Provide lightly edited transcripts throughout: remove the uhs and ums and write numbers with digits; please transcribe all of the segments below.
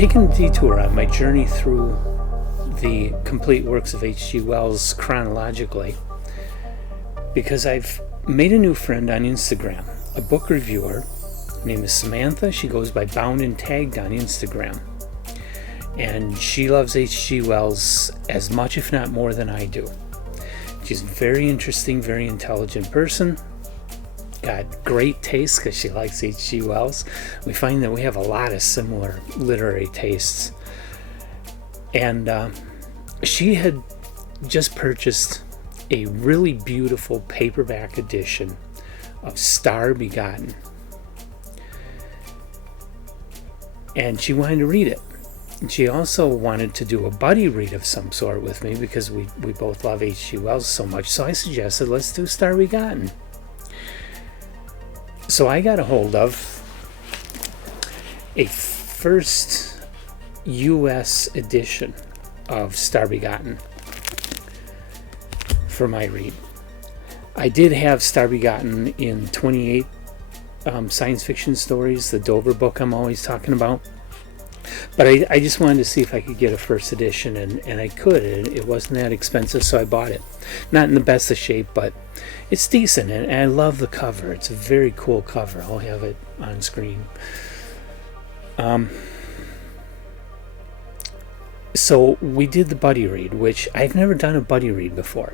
taken a detour on my journey through the complete works of H.G. Wells chronologically because I've made a new friend on Instagram, a book reviewer. Her name is Samantha. She goes by Bound and Tagged on Instagram. And she loves H.G. Wells as much, if not more, than I do. She's a very interesting, very intelligent person. Got great taste because she likes H.G. Wells. We find that we have a lot of similar literary tastes. And she had just purchased a really beautiful paperback edition of Star Begotten. And she wanted to read it. And she also wanted to do a buddy read of some sort with me because we both love H.G. Wells so much. So I suggested, let's do Star Begotten. So I got a hold of a first U.S. edition of Star Begotten for my read. I did have Star Begotten in 28 science fiction stories, the Dover book I'm always talking about. But I just wanted to see if I could get a first edition, and I could. It wasn't that expensive, so I bought it. Not in the best of shape, but it's decent, and I love the cover. It's a very cool cover. I'll have it on screen. So we did the buddy read, which I've never done a buddy read before.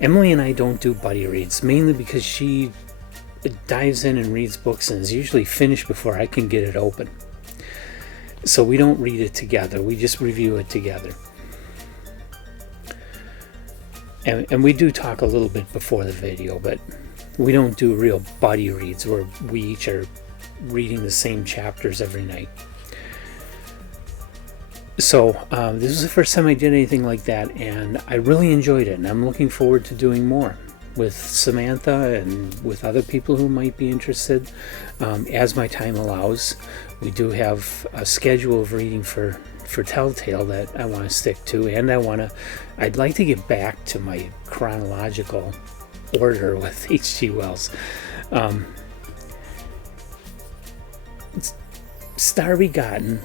Emily and I don't do buddy reads, mainly because she dives in and reads books and is usually finished before I can get it open. So we don't read it together, we just review it together. And we do talk a little bit before the video, but we don't do real buddy reads where we each are reading the same chapters every night. So this was the first time I did anything like that, and I really enjoyed it, and I'm looking forward to doing more with Samantha and with other people who might be interested as my time allows. We do have a schedule of reading for Telltale that I want to stick to, and I'd like to get back to my chronological order with H.G. Wells. Star Begotten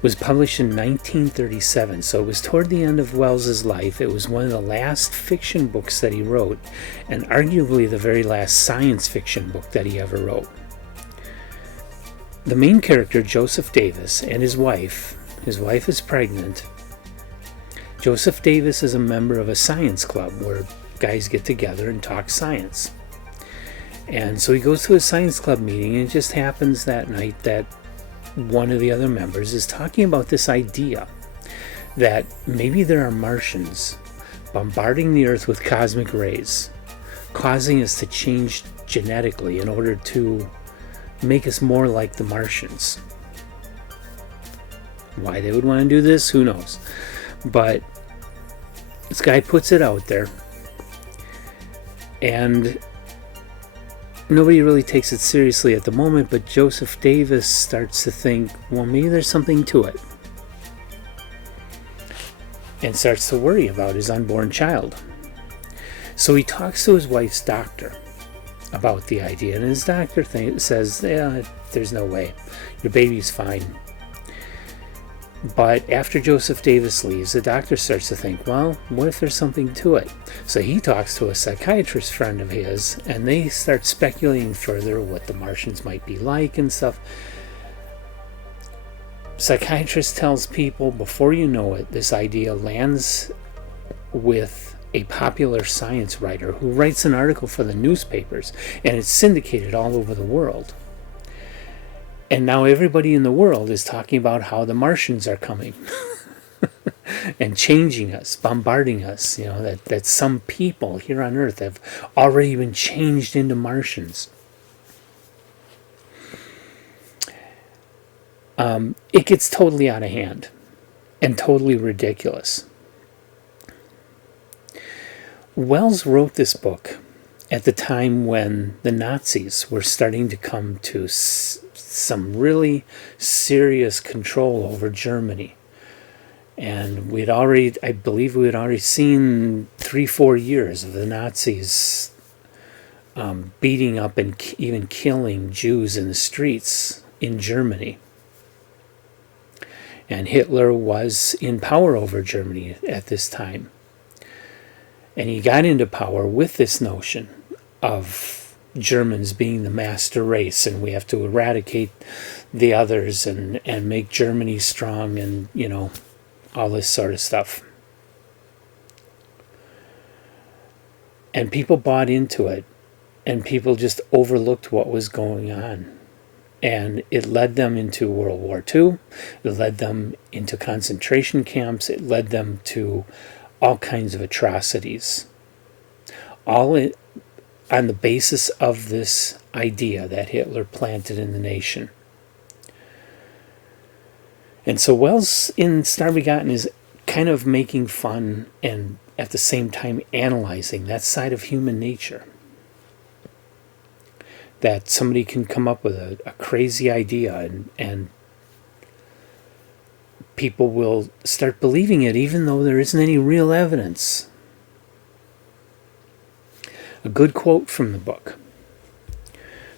was published in 1937, so it was toward the end of Wells's life. It was one of the last fiction books that he wrote, and arguably the very last science fiction book that he ever wrote. The main character, Joseph Davis, and his wife is pregnant. Joseph Davis is a member of a science club where guys get together and talk science. And so he goes to a science club meeting, and it just happens that night that one of the other members is talking about this idea that maybe there are Martians bombarding the Earth with cosmic rays, causing us to change genetically in order to make us more like the Martians. Why they would want to do this, who knows? But this guy puts it out there, and nobody really takes it seriously at the moment, but Joseph Davis starts to think, well, maybe there's something to it, and starts to worry about his unborn child. So he talks to his wife's doctor about the idea, and his doctor says, yeah, there's no way, your baby's fine. But after Joseph Davis leaves, the doctor starts to think, well, what if there's something to it? So he talks to a psychiatrist friend of his, and they start speculating further what the Martians might be like and stuff. Psychiatrist tells people, before you know it, this idea lands with a popular science writer who writes an article for the newspapers, and it's syndicated all over the world. And now everybody in the world is talking about how the Martians are coming and changing us, bombarding us, that some people here on Earth have already been changed into Martians. It gets totally out of hand and totally ridiculous. Wells wrote this book at the time when the Nazis were starting to come to some really serious control over Germany. And I believe we had already seen 3-4 years of the Nazis beating up and even killing Jews in the streets in Germany. And Hitler was in power over Germany at this time. And he got into power with this notion of Germans being the master race, and we have to eradicate the others and make Germany strong, and, you know, all this sort of stuff. And people bought into it, and people just overlooked what was going on. And it led them into World War II. It led them into concentration camps. It led them to all kinds of atrocities. All on the basis of this idea that Hitler planted in the nation. And so Wells in Star Begotten is kind of making fun and at the same time analyzing that side of human nature. That somebody can come up with a crazy idea and people will start believing it even though there isn't any real evidence. A good quote from the book,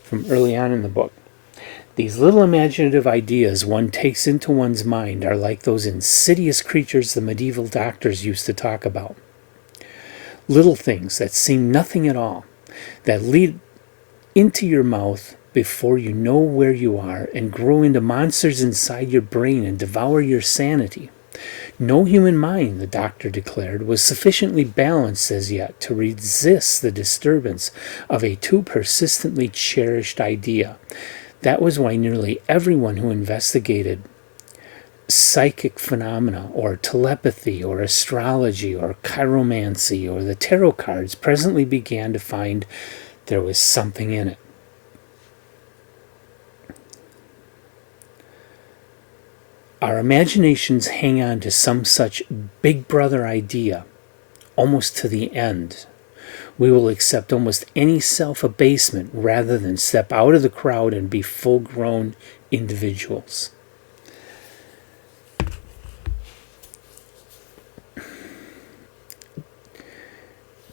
from early on in the book. These little imaginative ideas one takes into one's mind are like those insidious creatures the medieval doctors used to talk about. Little things that seem nothing at all, that lead into your mouth before you know where you are and grow into monsters inside your brain and devour your sanity. No human mind, the doctor declared, was sufficiently balanced as yet to resist the disturbance of a too persistently cherished idea. That was why nearly everyone who investigated psychic phenomena or telepathy or astrology or chiromancy or the tarot cards presently began to find there was something in it. Our imaginations hang on to some such big brother idea almost to the end. We will accept almost any self-abasement rather than step out of the crowd and be full-grown individuals.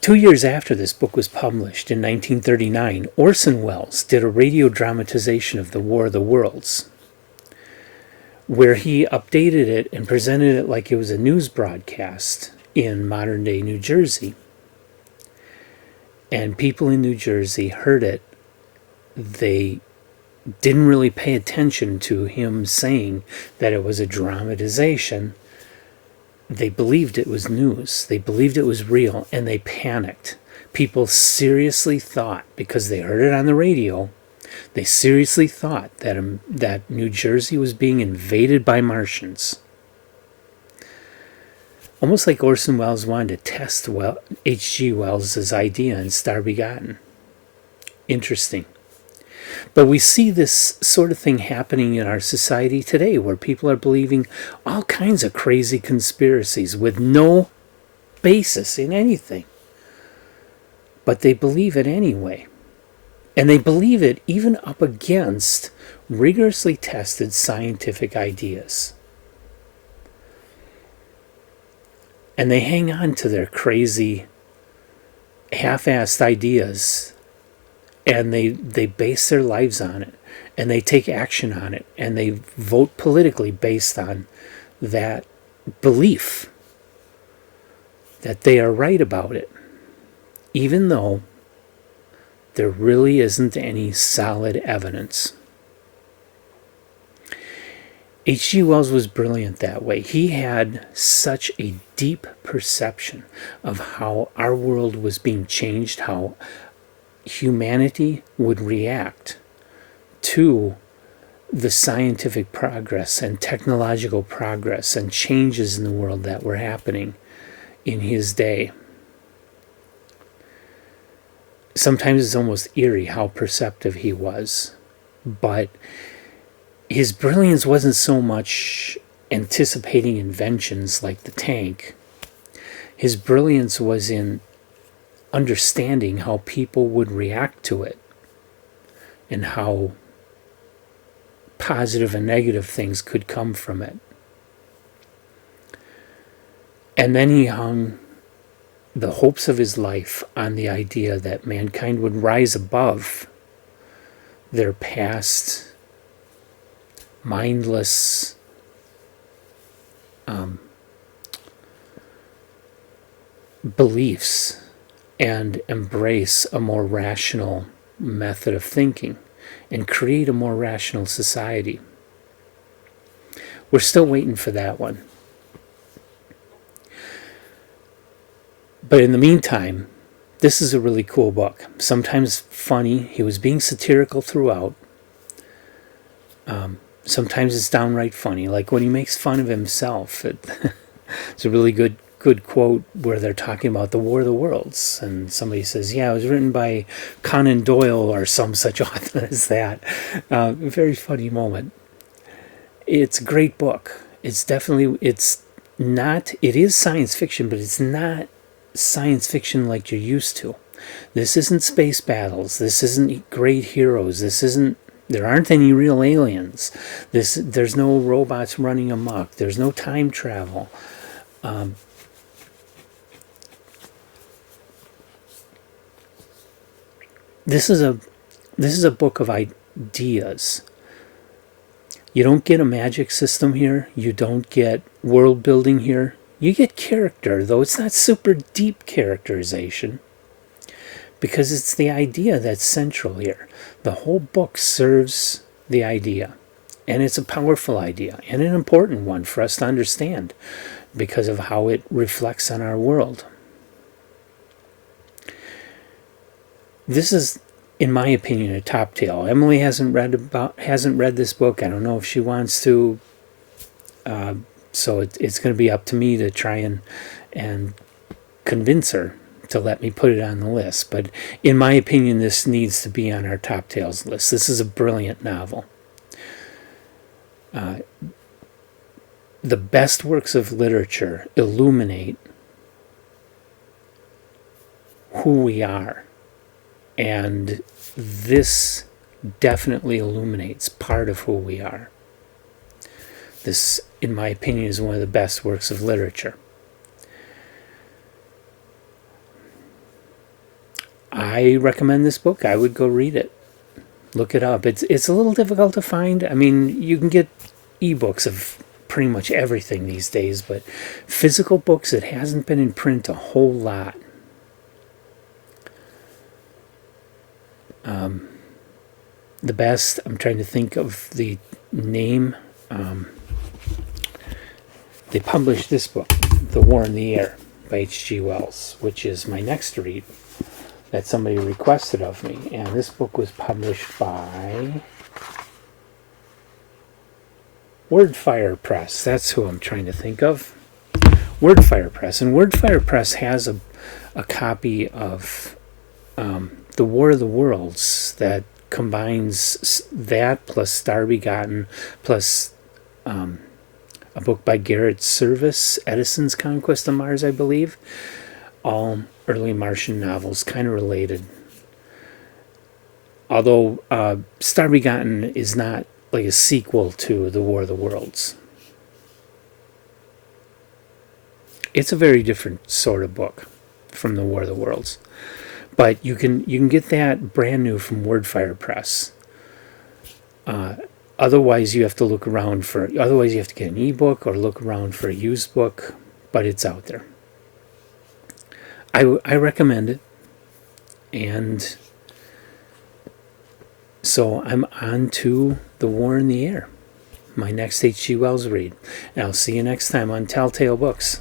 Two years after this book was published, in 1939, Orson Welles did a radio dramatization of The War of the Worlds, where he updated it and presented it like it was a news broadcast in modern-day New Jersey. And people in New Jersey heard it. They didn't really pay attention to him saying that it was a dramatization. They believed it was news. They believed it was real, and they panicked. People seriously thought, because they heard it on the radio, they seriously thought that New Jersey was being invaded by Martians. Almost like Orson Welles wanted to test H.G. Wells' idea in Star Begotten. Interesting. But we see this sort of thing happening in our society today, where people are believing all kinds of crazy conspiracies with no basis in anything. But they believe it anyway. And they believe it even up against rigorously tested scientific ideas. And they hang on to their crazy, half-assed ideas, and they base their lives on it, and they take action on it, and they vote politically based on that belief that they are right about it, even though there really isn't any solid evidence. H.G. Wells was brilliant that way. He had such a deep perception of how our world was being changed, how humanity would react to the scientific progress and technological progress and changes in the world that were happening in his day. Sometimes it's almost eerie how perceptive he was, but his brilliance wasn't so much anticipating inventions like the tank. His brilliance was in understanding how people would react to it and how positive and negative things could come from it. And then he hung the hopes of his life on the idea that mankind would rise above their past mindless beliefs and embrace a more rational method of thinking and create a more rational society. We're still waiting for that one. But in the meantime, this is a really cool book. Sometimes funny. He was being satirical throughout. Sometimes it's downright funny, like when he makes fun of himself. It's a really good quote where they're talking about the War of the Worlds, and somebody says, "Yeah, it was written by Conan Doyle or some such author as that." Very funny moment. It's a great book. It is science fiction, but it's not science fiction like you're used to. This isn't space battles. This isn't great heroes. There aren't any real aliens. There's no robots running amok. There's no time travel. This is a book of ideas. You don't get a magic system here. You don't get world building here. You get character, though it's not super deep characterization, because it's the idea that's central here. The whole book serves the idea, and it's a powerful idea and an important one for us to understand because of how it reflects on our world. This is, in my opinion, a top tale. Emily hasn't read this book. I don't know if she wants to. So it's going to be up to me to try and convince her to let me put it on the list. But in my opinion, this needs to be on our top tales list. This is a brilliant novel. The best works of literature illuminate who we are. And this definitely illuminates part of who we are. This, in my opinion, is one of the best works of literature. I recommend this book. I would go read it. Look it up. It's a little difficult to find. I mean, you can get ebooks of pretty much everything these days, but physical books, it hasn't been in print a whole lot. The best, I'm trying to think of the name. They published this book, The War in the Air by H.G. Wells, which is my next read that somebody requested of me. And this book was published by Wordfire Press. That's who I'm trying to think of. Wordfire Press. And Wordfire Press has a copy of The War of the Worlds that combines that plus Star Begotten plus a book by Garrett Serviss, Edison's Conquest of Mars, I believe. All early Martian novels, kind of related. Although Star Begotten is not like a sequel to The War of the Worlds. It's a very different sort of book from The War of the Worlds. But you can get that brand new from Wordfire Press. Otherwise, you have to look around for. Otherwise, you have to get an ebook or look around for a used book. But it's out there. I recommend it. And so I'm on to The War in the Air, my next H.G. Wells read. And I'll see you next time on Telltale Books.